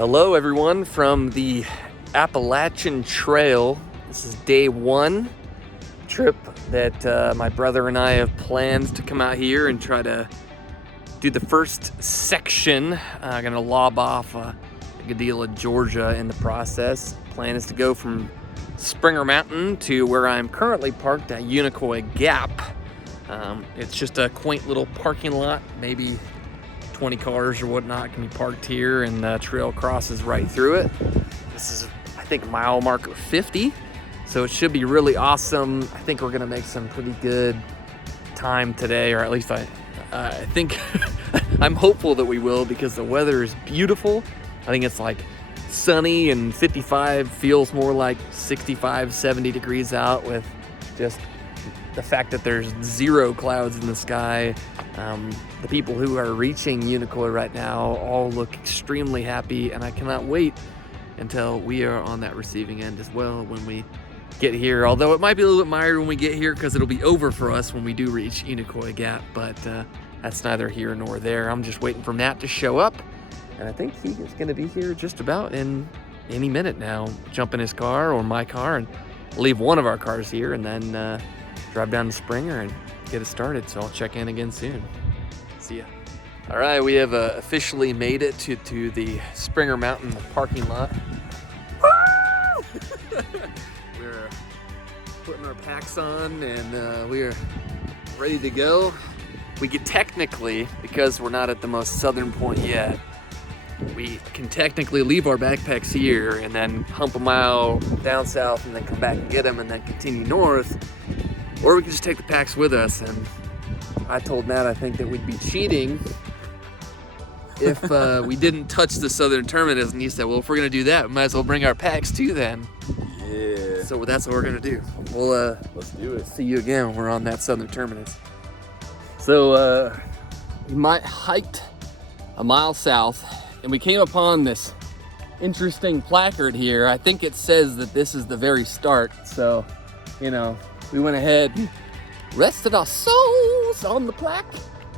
Hello everyone from the Appalachian Trail. This is day one trip that my brother and I have planned to come out here and try to do the first section. I'm gonna lob off a good deal of Georgia in the process. Plan is to go from Springer Mountain to where I'm currently parked at Unicoi Gap. It's just a quaint little parking lot, maybe 20 cars or whatnot can be parked here, and the trail crosses right through it. This is, I think, mile marker 50, so it should be really awesome. I think we're gonna make some pretty good time today, or at least I think I'm hopeful that we will, because the weather is beautiful. I think it's like sunny and 55, feels more like 65, 70 degrees out, with just the fact that there's zero clouds in the sky. The people who are reaching Unicoi right now all look extremely happy, and I cannot wait until we are on that receiving end as well when we get here. Although it might be a little bit mired when we get here, because it'll be over for us when we do reach Unicoi Gap, but that's neither here nor there. I'm just waiting for Matt to show up, and I think he is gonna be here just about in any minute now. Jump in his car or my car and leave one of our cars here, and then drive down to Springer and get it started. So I'll check in again soon. See ya. All right, we have officially made it to the Springer Mountain parking lot. We're putting our packs on, and we are ready to go. We could technically, because we're not at the most southern point yet, we can technically leave our backpacks here and then hump a mile down south and then come back and get them and then continue north. Or we can just take the packs with us. And I told Matt I think that we'd be cheating if we didn't touch the southern terminus, and he said, well, if we're gonna do that, we might as well bring our packs too then. Yeah. So that's what we're gonna do. We'll let's do it. see you again when we're on that southern terminus. So we might hiked a mile south, and we came upon this interesting placard here. I think it says that this is the very start. So, you know, we went ahead and rested our souls on the plaque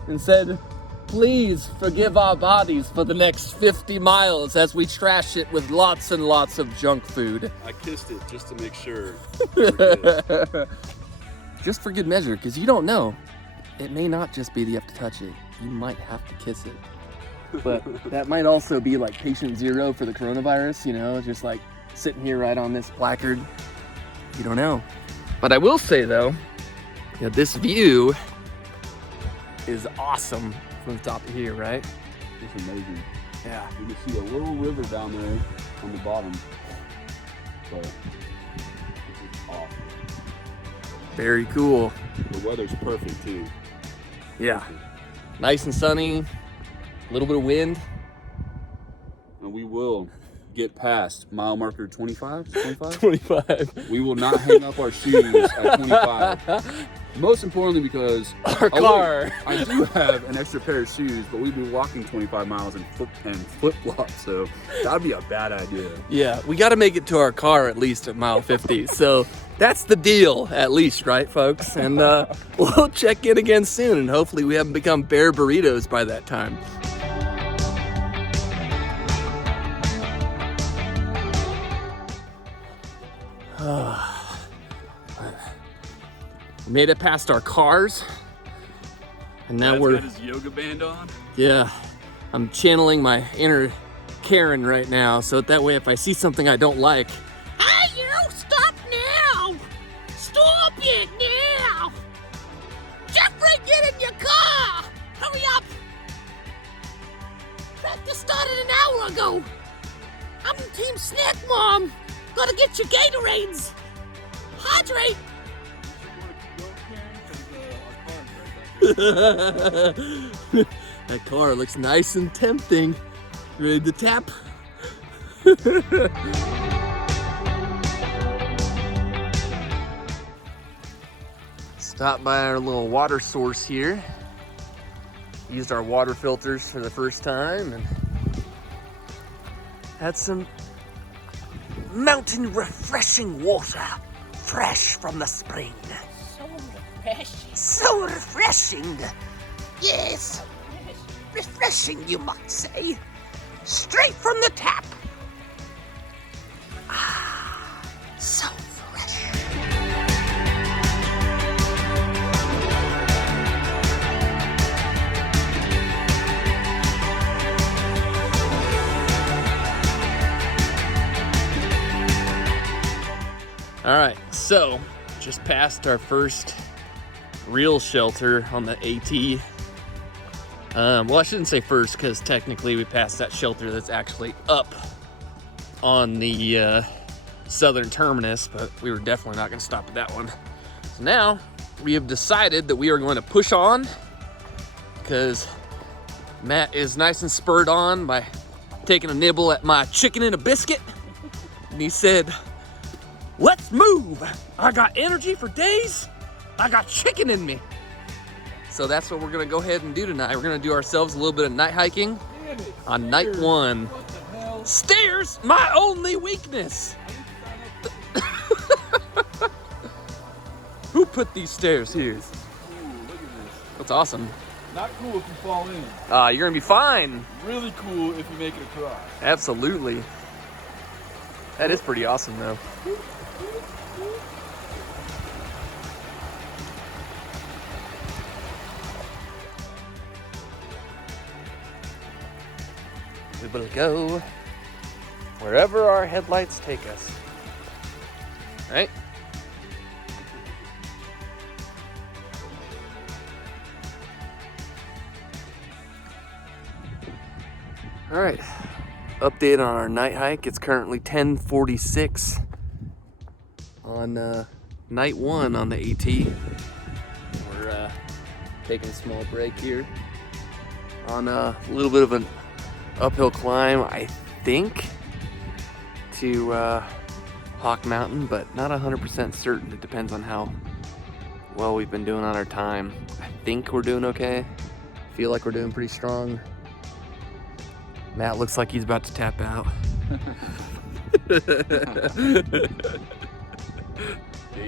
and said, please forgive our bodies for the next 50 miles as we trash it with lots and lots of junk food. I kissed it just to make sure. Just for good measure, because you don't know. It may not just be that you have to touch it. You might have to kiss it. But that might also be like patient zero for the coronavirus, you know, just like sitting here right on this placard. You don't know. But I will say though, that this view is awesome from the top of here, right? It's amazing. Yeah. You can see a little river down there on the bottom. But this is awesome. Very cool. The weather's perfect too. Yeah. Nice and sunny, a little bit of wind. And we will get past mile marker 25? 25. We will not hang up our shoes at 25. Most importantly, because Our car. I do have an extra pair of shoes, but we'd be walking 25 miles in flip-flops, so that'd be a bad idea. Yeah, we got to make it to our car at least at mile 50. So that's the deal, at least, right, folks? And we'll check in again soon, and hopefully we haven't become bear burritos by that time. We made it past our cars, and now Dad's we're got his yoga band on. Yeah, I'm channeling my inner Karen right now, so that way if I see something I don't like, Hey, you! Stop now! Stop it now! Jeffrey, get in your car! Hurry up! Practice started an hour ago. I'm Team Snack Mom. Gotta get your Gatorades. Hydrate. that car looks nice and tempting. Ready to tap? Stop by our little water source here. Used our water filters for the first time and had some mountain refreshing water, fresh from the spring. So refreshing. So refreshing. Yes. Refreshing, you might say. straight from the tap. Ah, so fresh. All right, so just passed our first real shelter on the AT. Well, I shouldn't say first because technically we passed that shelter that's actually up on the southern terminus, but we were definitely not going to stop at that one. So now we have decided that we are going to push on because Matt is nice and spurred on by taking a nibble at my chicken and a biscuit. And he said, "Let's move. I got energy for days. I got chicken in me." So that's what we're gonna go ahead and do tonight. We're gonna do ourselves a little bit of night hiking on night one. What the hell? Stairs, my only weakness. Who put these stairs here? Ooh, look at this. That's awesome. Not cool if you fall in. You're gonna be fine. Really cool if you make it across. Absolutely. That is pretty awesome though. We will go wherever our headlights take us. Right? All right. Update on our night hike. It's currently 10:46 on night one on the AT. We're taking a small break here on a little bit of an uphill climb, I think, to Hawk Mountain, but not 100% certain. It depends on how well we've been doing on our time. I think we're doing okay. Feel like we're doing pretty strong. Matt looks like he's about to tap out. Day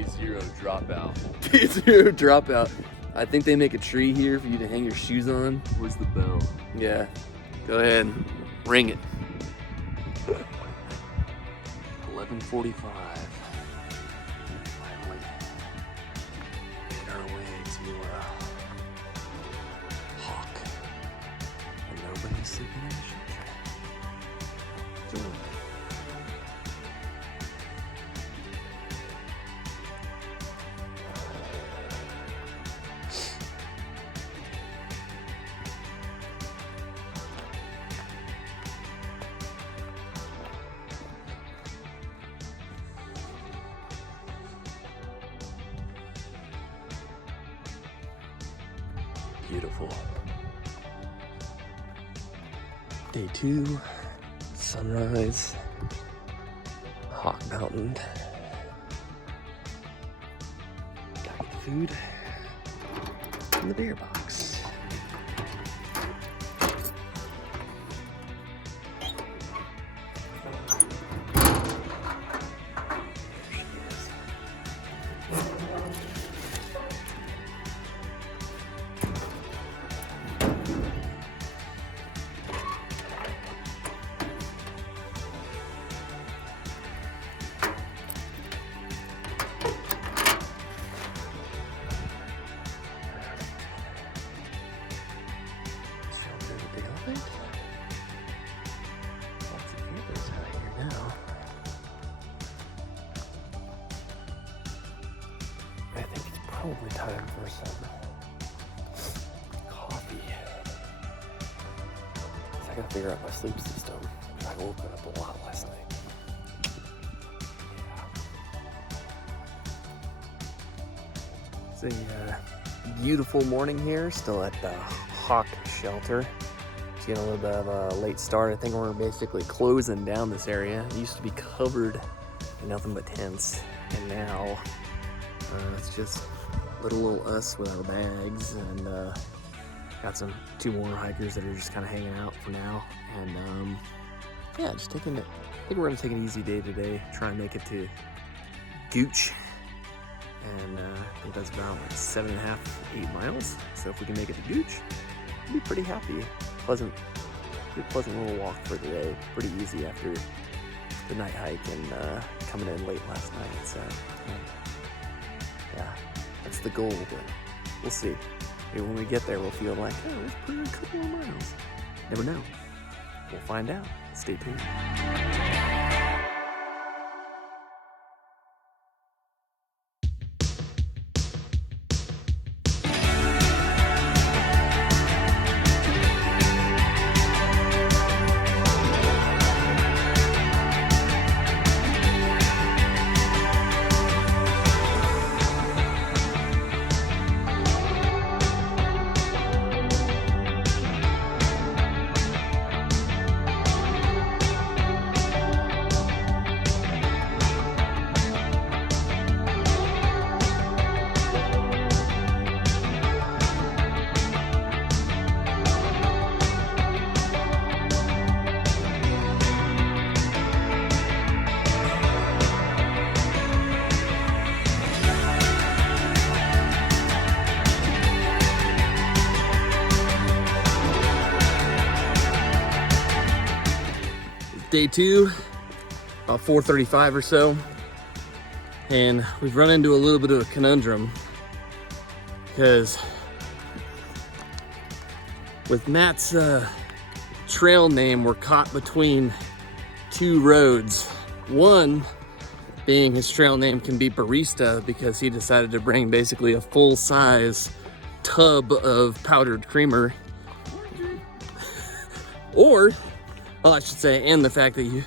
0 dropout. Day 0 dropout. I think they make a tree here for you to hang your shoes on. Where's the bell? Yeah. Go ahead. Ring it. 11:45. Finally made our way to Hawk. And nobody's sleeping in the shelter. Beautiful. Day 2, sunrise, Hawk Mountain. Gotta get the food in the beer box. Lots of campers out here now. I think it's probably time for some coffee. So I gotta figure out my sleep system. I woke up a lot last night. Yeah. It's a beautiful morning here, still at the Hawk Shelter. It's getting a little bit of a late start. I think we're basically closing down this area. It used to be covered in nothing but tents, and now it's just little us with our bags, and got two more hikers that are just kind of hanging out for now. And yeah, just taking it. I think we're gonna take an easy day today. Try and make it to Gooch. And I think that's about like 7.5, 8 miles. So if we can make it to Gooch, I'll be pretty happy. Pleasant pretty pleasant little walk for today. Pretty easy after the night hike and coming in late last night. So yeah, that's the goal, but we'll see. Maybe when we get there, we'll feel like, oh, it's pretty a couple of miles. Never know. We'll find out. Stay tuned. Day 2, about 4:35 or so, and we've run into a little bit of a conundrum because with Matt's trail name, we're caught between 2 roads. One being his trail name can be Barista because he decided to bring basically a full-size tub of powdered creamer, or well, I should say, and the fact that you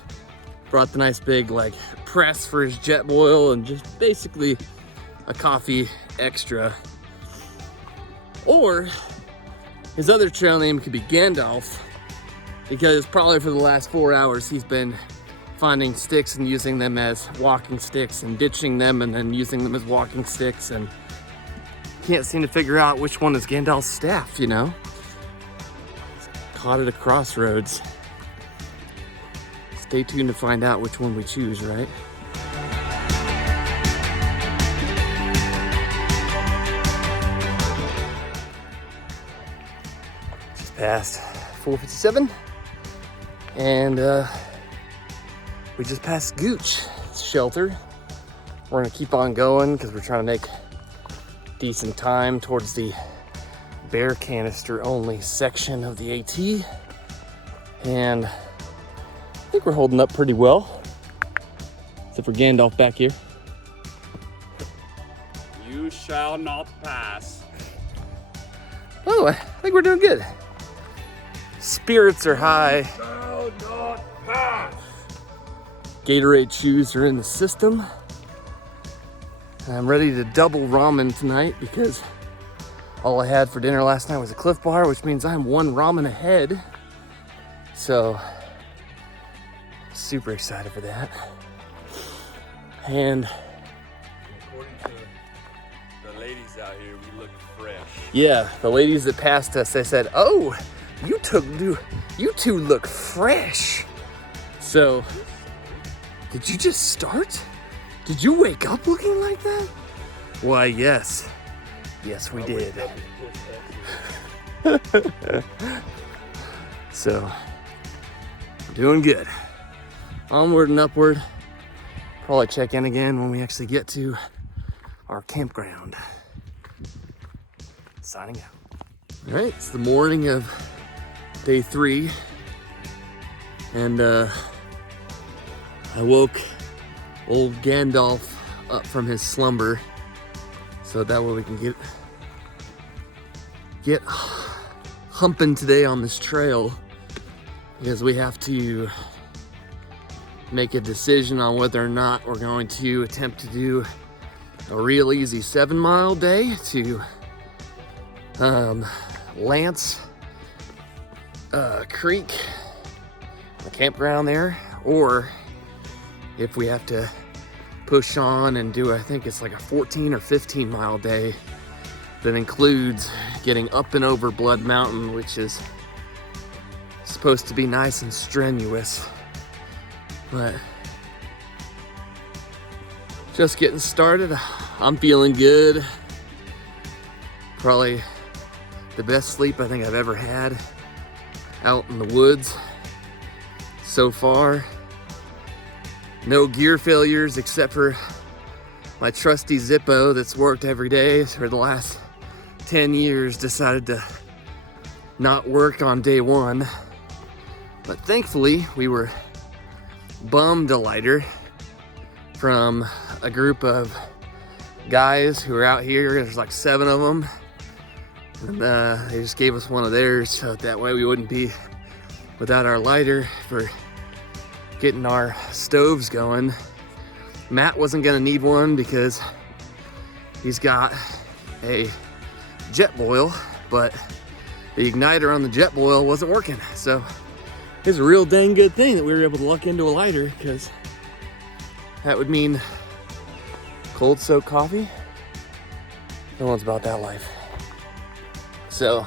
brought the nice big like press for his jet boil and just basically a coffee extra. Or his other trail name could be Gandalf because probably for the last 4 hours he's been finding sticks and using them as walking sticks and ditching them and then using them as walking sticks, and can't seem to figure out which one is Gandalf's staff, you know? Caught at a crossroads. Stay tuned to find out which one we choose, right? Just past 4:57, and we just passed Gooch shelter. We're gonna keep on going because we're trying to make decent time towards the bear canister only section of the AT, and I think we're holding up pretty well, except for Gandalf back here. You shall not pass. Oh, I think we're doing good. Spirits are high. Shall not pass. Gatorade chews are in the system. And I'm ready to double ramen tonight because all I had for dinner last night was a Cliff Bar, which means I'm 1 ramen ahead. So, super excited for that. And According to the ladies out here, we look fresh. yeah, the ladies that passed us, they said, "Oh, you two look fresh." So, did you just start? Did you wake up looking like that? Why, yes. Yes, we did. So, doing good. Onward and upward. Probably check in again when we actually get to our campground. Signing out. All right, it's the morning of day 3, and I woke old Gandalf up from his slumber so that way we can get humping today on this trail, because we have to make a decision on whether or not we're going to attempt to do a real easy 7-mile day to Lance Creek, the campground there, or if we have to push on and do, I think it's like a 14 or 15 mile day that includes getting up and over Blood Mountain, which is supposed to be nice and strenuous. But just getting started. I'm feeling good. Probably the best sleep I think I've ever had. out in the woods so far. No gear failures except for my trusty Zippo that's worked every day for the last 10 years decided to not work on day one. But thankfully we were bummed a lighter from a group of guys who are out here. There's like 7 of them. And they just gave us one of theirs so that way we wouldn't be without our lighter for getting our stoves going. Matt wasn't gonna need one because he's got a jet boil, but the igniter on the jet boil wasn't working. So it's a real dang good thing that we were able to luck into a lighter, because that would mean cold soaked coffee. No one's about that life. So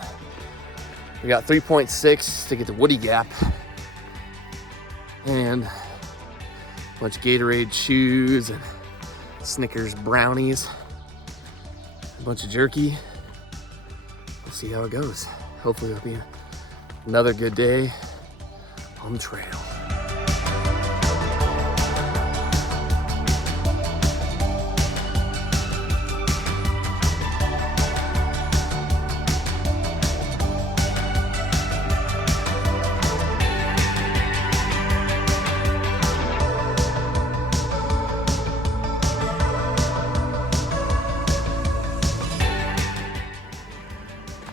we got 3.6 to get to Woody Gap and a bunch of Gatorade shoes and Snickers brownies, a bunch of jerky. We'll see how it goes. Hopefully it'll be another good day on the trail.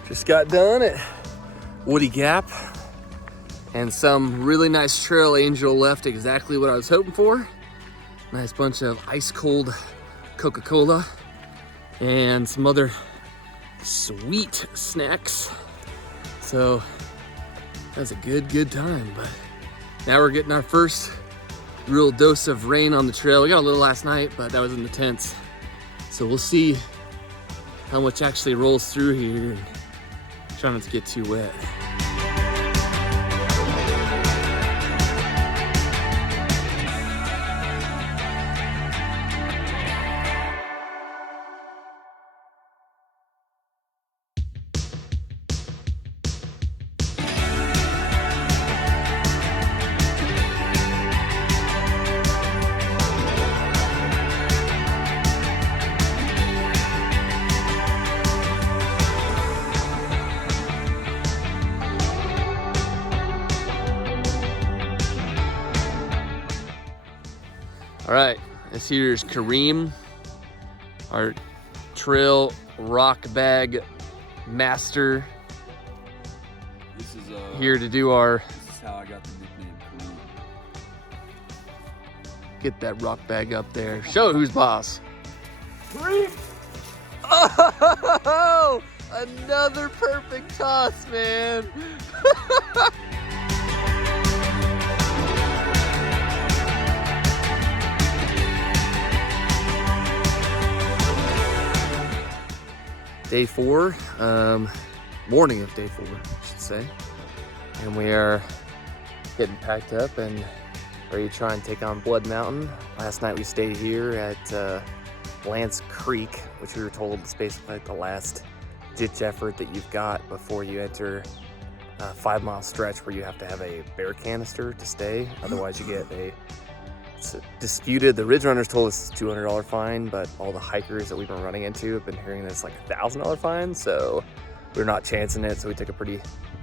Just got done at Woody Gap, and some really nice Trail Angel left exactly what I was hoping for. Nice bunch of ice cold Coca-Cola and some other sweet snacks. So that was a good time. But now we're getting our first real dose of rain on the trail. We got a little last night, but that was in the tents. So we'll see how much actually rolls through here. Try not to get too wet. All right, this here's Kareem, our trail rock bag master. This is here to do our. This is how I got the nickname Kareem. Get that rock bag up there. Show who's boss. Kareem! Oh, another perfect toss, man. Day 4, morning of day 4, I should say. And we are getting packed up and ready to try and take on Blood Mountain. Last night we stayed here at Lance Creek, which we were told is basically like the last ditch effort that you've got before you enter a 5-mile stretch where you have to have a bear canister to stay. Otherwise you get it's disputed. The Ridge Runners told us it's a $200 fine, but all the hikers that we've been running into have been hearing that it's like a $1,000 fine, so we're not chancing it. So we took a pretty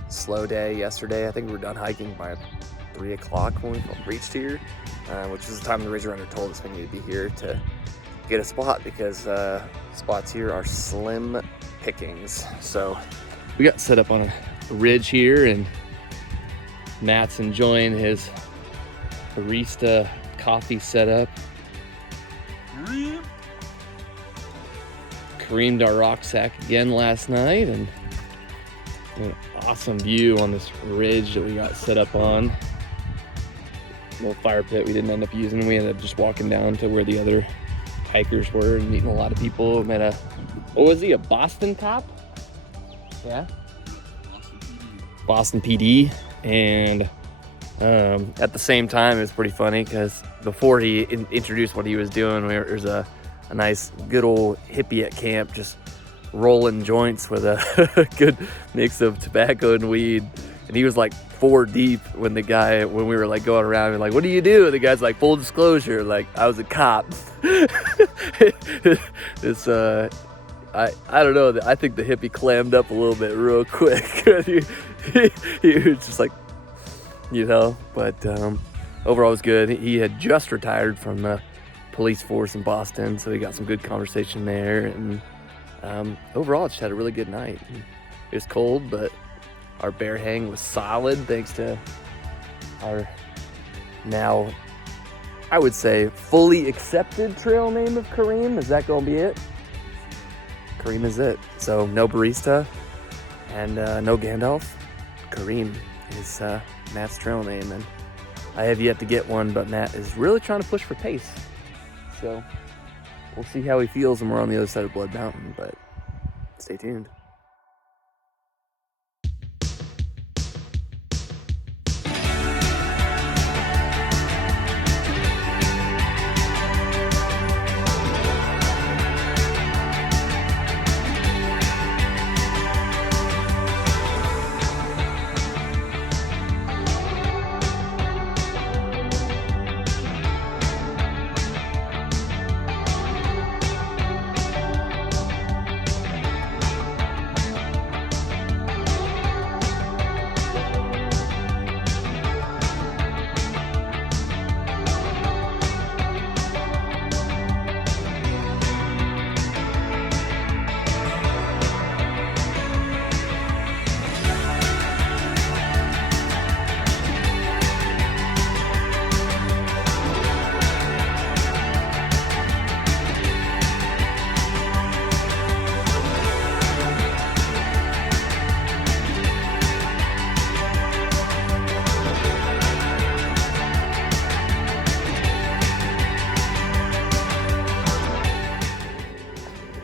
slow day yesterday. I think we were done hiking by 3 o'clock when we reached here, which is the time the Ridge Runner told us we needed to be here to get a spot, because spots here are slim pickings. So we got set up on a ridge here, and Matt's enjoying his barista coffee setup. Creamed our rucksack again last night, and an awesome view on this ridge that we got set up on. Little fire pit we didn't end up using. We ended up just walking down to where the other hikers were and meeting a lot of people. Met a, what was he, a Boston cop? Yeah? Boston PD. And at the same time, it was pretty funny because before he introduced what he was doing, there was a nice good old hippie at camp just rolling joints with a good mix of tobacco and weed. And he was like 4 deep when we were like going around and like, what do you do? And the guy's like, full disclosure, like I was a cop. It's I don't know, I think the hippie clammed up a little bit real quick. he was just like, you know, but overall it was good. He had just retired from the police force in Boston, so we got some good conversation there, and overall just had a really good night. It was cold, but our bear hang was solid thanks to our now, I would say, fully accepted trail name of Kareem. Is that gonna be it? Kareem is it. So no barista and no Gandalf. Kareem is Matt's trail name, and I have yet to get one, but Matt is really trying to push for pace. So we'll see how he feels when we're on the other side of Blood Mountain, but stay tuned.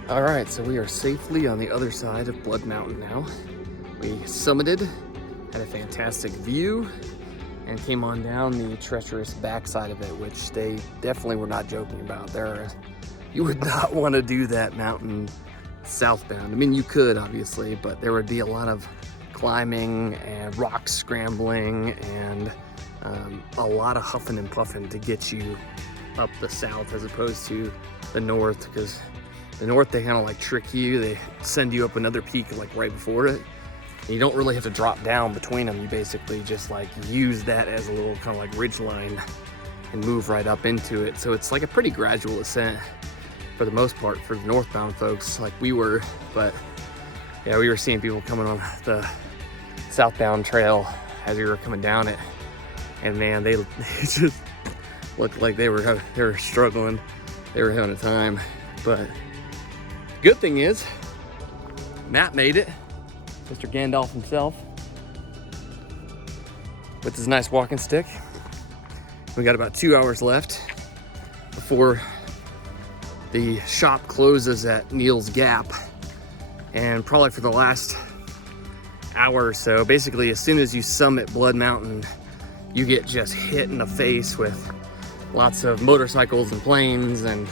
All right, so we are safely on the other side of Blood Mountain now. We summited, had a fantastic view, and came on down the treacherous backside of it, which they definitely were not joking about. You would not want to do that mountain southbound. I mean, you could obviously, but there would be a lot of climbing and rock scrambling and a lot of huffing and puffing to get you up the south as opposed to the north, because the north, they kind of like trick you. They send you up another peak like right before it. And you don't really have to drop down between them. You basically just like use that as a little kind of like ridge line and move right up into it. So it's like a pretty gradual ascent for the most part for the northbound folks like we were. But yeah, we were seeing people coming on the southbound trail as we were coming down it. And man, they just looked like they were struggling. They were having a time. But good thing is, Matt made it, Mr. Gandalf himself, with his nice walking stick. We got about 2 hours left before the shop closes at Neil's Gap, and probably for the last hour or so, basically as soon as you summit Blood Mountain, you get just hit in the face with lots of motorcycles and planes, and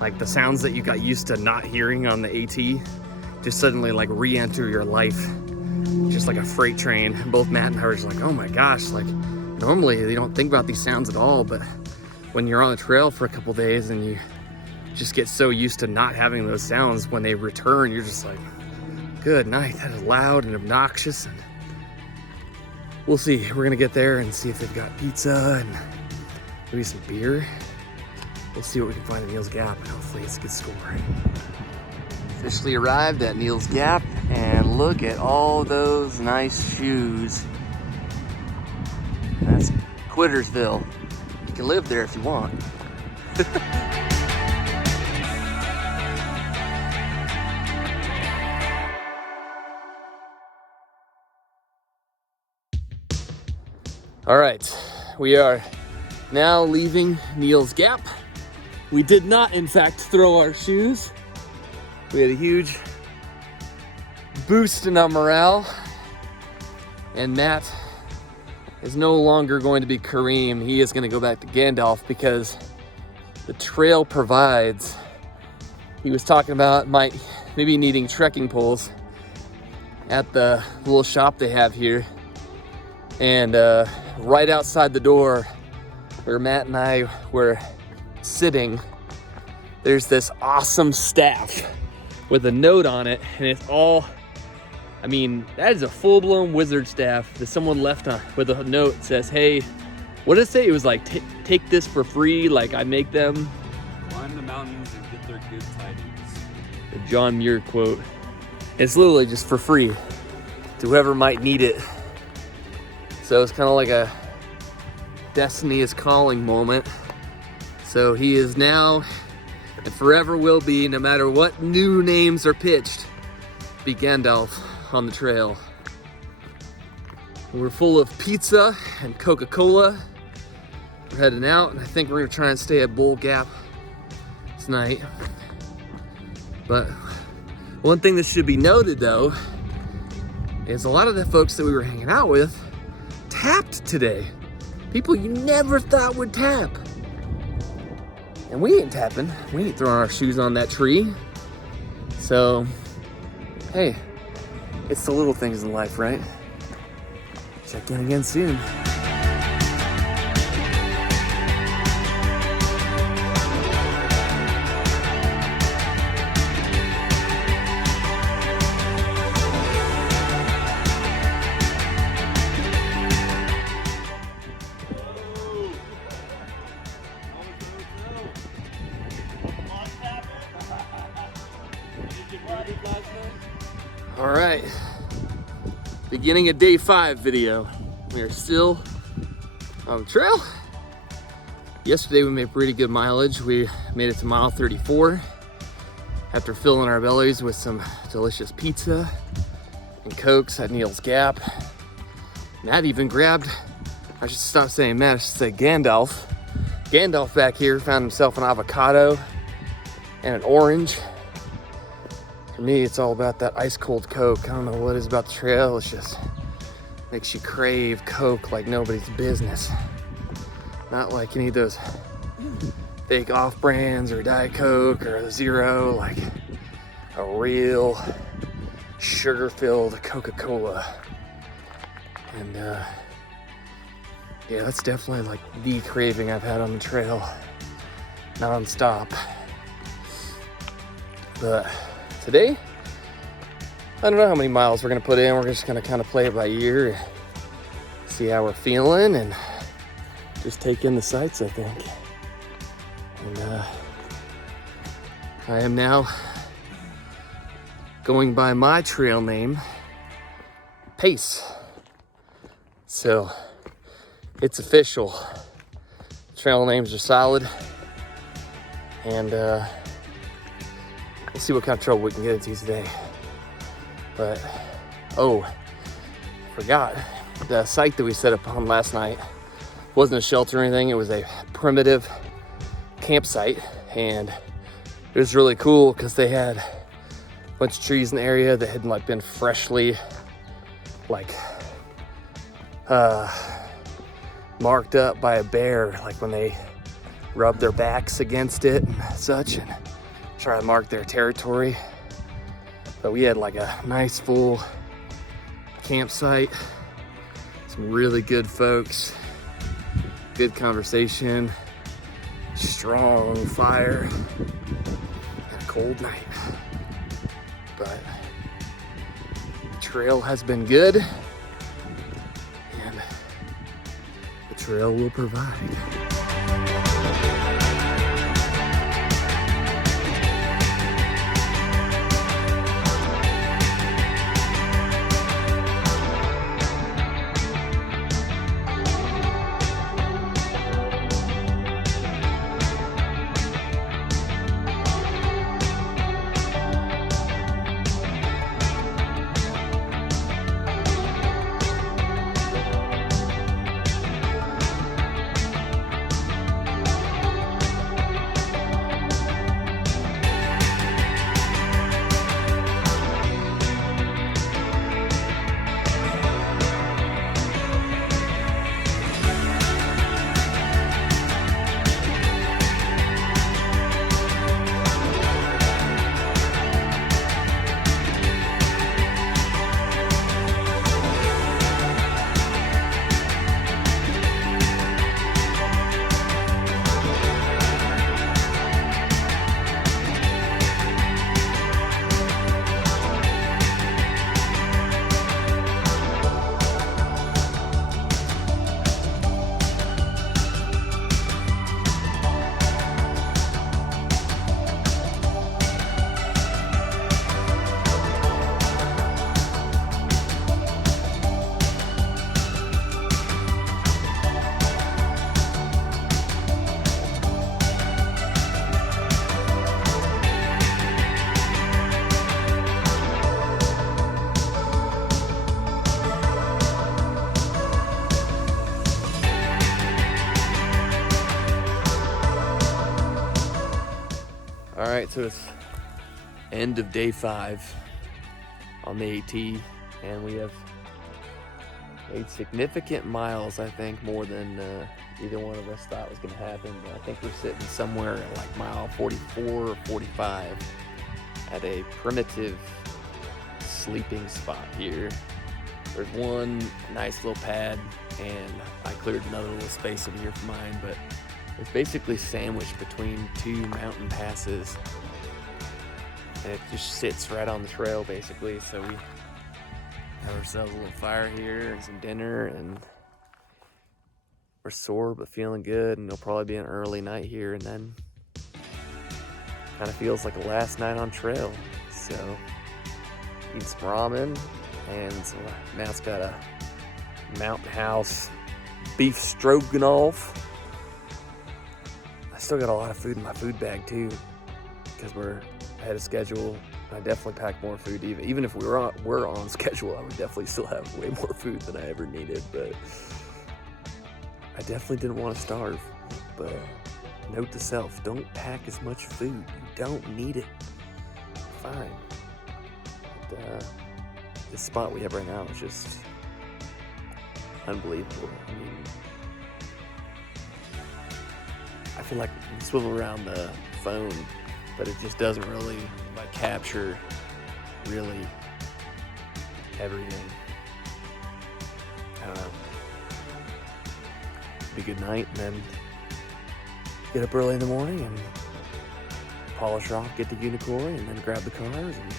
like the sounds that you got used to not hearing on the AT just suddenly like re-enter your life, just like a freight train. Both Matt and I were just like, oh my gosh, like normally they don't think about these sounds at all, but when you're on the trail for a couple days and you just get so used to not having those sounds, when they return, you're just like, good night, that is loud and obnoxious. And we'll see, we're gonna get there and see if they've got pizza and maybe some beer. We'll see what we can find at Neil's Gap, and hopefully it's a good score. Officially arrived at Neil's Gap, and look at all those nice shoes. That's Quittersville. You can live there if you want. All right, we are now leaving Neil's Gap. We did not, in fact, throw our shoes. We had a huge boost in our morale. And Matt is no longer going to be Kareem. He is going to go back to Gandalf because the trail provides. He was talking about maybe needing trekking poles at the little shop they have here. And right outside the door where Matt and I were sitting, there's this awesome staff with a note on it, and it's all, I mean, that is a full-blown wizard staff that someone left on with a note that says, hey, what did it say? It was like, take this for free, like I make them. Climb the mountains and get their good tidings. The John Muir quote. It's literally just for free to whoever might need it. So it's kind of like a destiny is calling moment. So he is now and forever will be, no matter what new names are pitched, be Gandalf on the trail. We're full of pizza and Coca-Cola. We're heading out, and I think we're gonna try and stay at Bull Gap tonight. But one thing that should be noted though, is a lot of the folks that we were hanging out with tapped today. People you never thought would tap. And we ain't tapping. We ain't throwing our shoes on that tree. So, hey, it's the little things in life, right? Check in again soon. All right, beginning of day 5 video. We are still on the trail. Yesterday we made pretty good mileage. We made it to mile 34 after filling our bellies with some delicious pizza and Cokes at Neil's Gap. Matt even grabbed, I should stop saying Matt, I should say Gandalf. Gandalf back here found himself an avocado and an orange. For me, it's all about that ice cold Coke. I don't know what it is about the trail. It's just makes you crave Coke like nobody's business. Not like any of those fake off brands or Diet Coke or Zero, like a real sugar-filled Coca-Cola. And yeah, that's definitely like the craving I've had on the trail, non-stop. But today, I don't know how many miles we're gonna put in. We're just gonna kind of play it by ear, see how we're feeling, and just take in the sights, I think. And I am now going by my trail name, Pace. So it's official. Trail names are solid, and we'll see what kind of trouble we can get into today. But, oh, forgot, the site that we set up on last night wasn't a shelter or anything. It was a primitive campsite, and it was really cool because they had a bunch of trees in the area that had like been freshly marked up by a bear, like when they rubbed their backs against it and such, and try to mark their territory. But we had like a nice full campsite, some really good folks, good conversation, strong fire, and a cold night. But the trail has been good, and the trail will provide. All right, so it's end of day 5 on the AT, and we have made significant miles, I think, more than either one of us thought was going to happen. But I think we're sitting somewhere at like mile 44 or 45 at a primitive sleeping spot here. There's one nice little pad, and I cleared another little space over here for mine, but it's basically sandwiched between 2 mountain passes, and it just sits right on the trail basically. So we have ourselves a little fire here and some dinner, and we're sore but feeling good, and it'll probably be an early night here, and then kind of feels like a last night on trail. So eat some ramen, and so Matt's got a Mountain House beef stroganoff. I still got a lot of food in my food bag too, because we're ahead of schedule. I definitely packed more food. Even if we're on schedule, I would definitely still have way more food than I ever needed. But I definitely didn't want to starve. But note to self: don't pack as much food. You don't need it. Fine. But, this spot we have right now is just unbelievable. I mean, I feel like we can swivel around the phone, but it just doesn't really like capture really everything. I don't know. Be a good night, and then get up early in the morning and polish rock, get to Unicoi, and then grab the cars and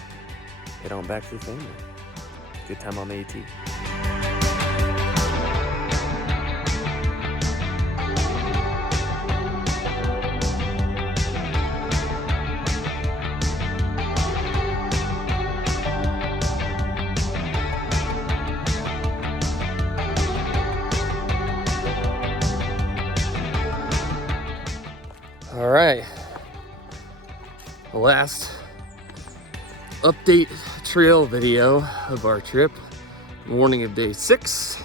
head on back to the family. Good time on the AT. All right, the last update trail video of our trip, morning of day 6,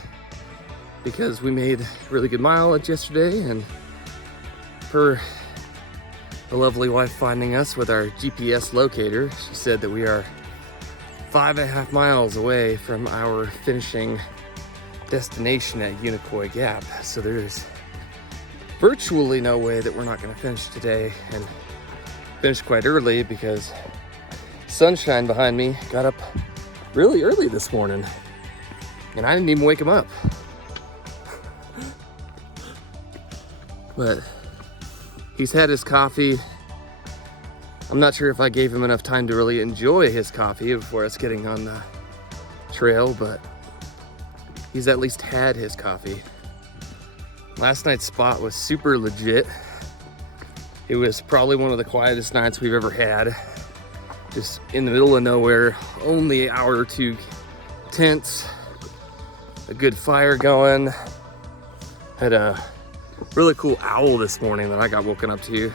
because we made really good mileage yesterday, and per the lovely wife finding us with our GPS locator, she said that we are 5.5 miles away from our finishing destination at Unicoi Gap. So there's virtually no way that we're not going to finish today, and finish quite early, because sunshine behind me got up really early this morning and I didn't even wake him up. But he's had his coffee. I'm not sure if I gave him enough time to really enjoy his coffee before us getting on the trail, but he's at least had his coffee. Last night's spot was super legit. It was probably one of the quietest nights we've ever had. Just in the middle of nowhere, only an hour or 2 tents, a good fire going. Had a really cool owl this morning that I got woken up to.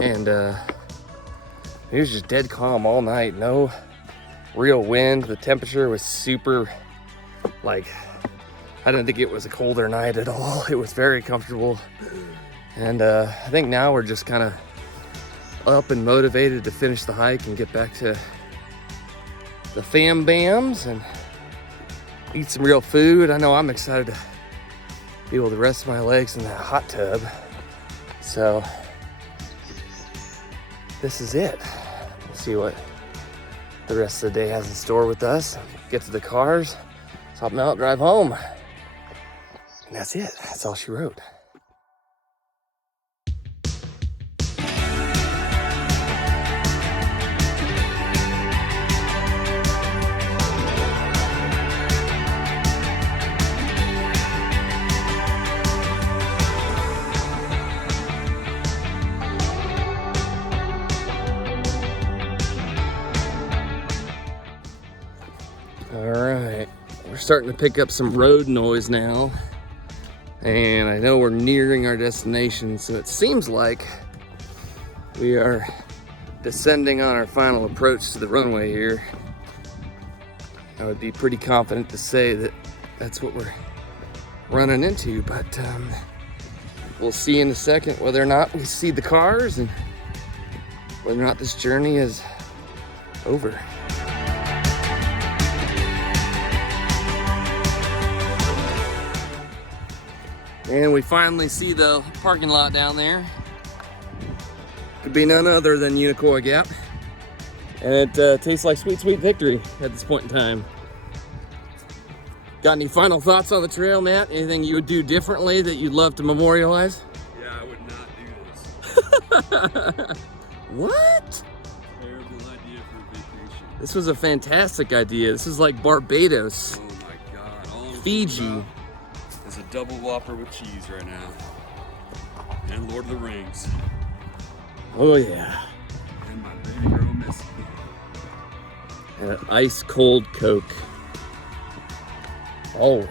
And it was just dead calm all night. No real wind. The temperature was super, like, I didn't think it was a colder night at all. It was very comfortable. And I think now we're just kind of up and motivated to finish the hike and get back to the fam bams and eat some real food. I know I'm excited to be able to rest my legs in that hot tub. So this is it. We'll see what the rest of the day has in store with us. Get to the cars, hop out, drive home. And that's it. That's all she wrote. Starting to pick up some road noise now, and I know we're nearing our destination, so it seems like we are descending on our final approach to the runway here. I would be pretty confident to say that that's what we're running into, but we'll see in a second whether or not we see the cars and whether or not this journey is over. And we finally see the parking lot down there. Could be none other than Unicoi Gap. And it tastes like sweet, sweet victory at this point in time. Got any final thoughts on the trail, Matt? Anything you would do differently that you'd love to memorialize? Yeah, I would not do this. What? Terrible idea for a vacation. This was a fantastic idea. This is like Barbados, Oh my God. All I'm Fiji. thinking about is a double Whopper with cheese right now. And Lord of the Rings. Oh yeah. And my baby girl Missy. And an ice cold Coke. Always.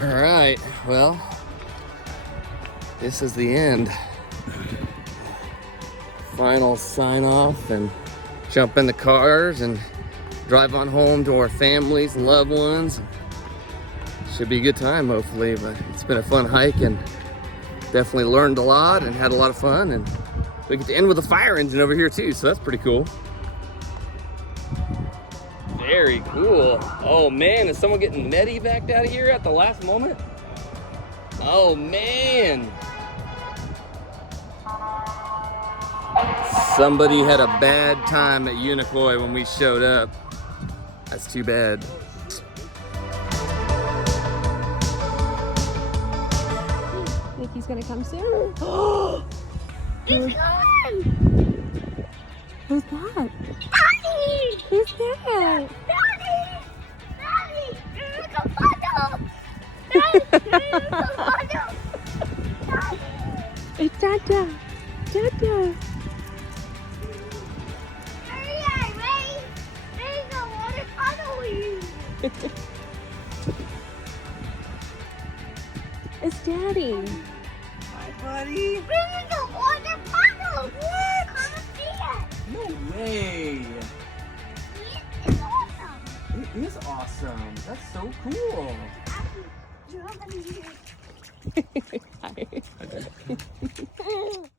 All right, well, this is the end. Final sign off and jump in the cars and drive on home to our families and loved ones. Should be a good time, hopefully, but it's been a fun hike and definitely learned a lot and had a lot of fun. And we get to end with a fire engine over here too, so that's pretty cool. Very cool. Oh man, is someone getting medevaced out of here at the last moment? Oh man. Somebody had a bad time at Unicoi when we showed up. That's too bad. Think he's gonna come soon? He's coming! Who's that? Daddy! Who's that? Daddy! Daddy! Look a photo! Daddy! Look a photo! Daddy! It's Dada. Dada. Hurry, Ray! There's a water puddle. It's Daddy. Hi, buddy. There's a water puddle! What? Come see it! No way. It's awesome! It is awesome. That's so cool. Daddy, do you have any Hi.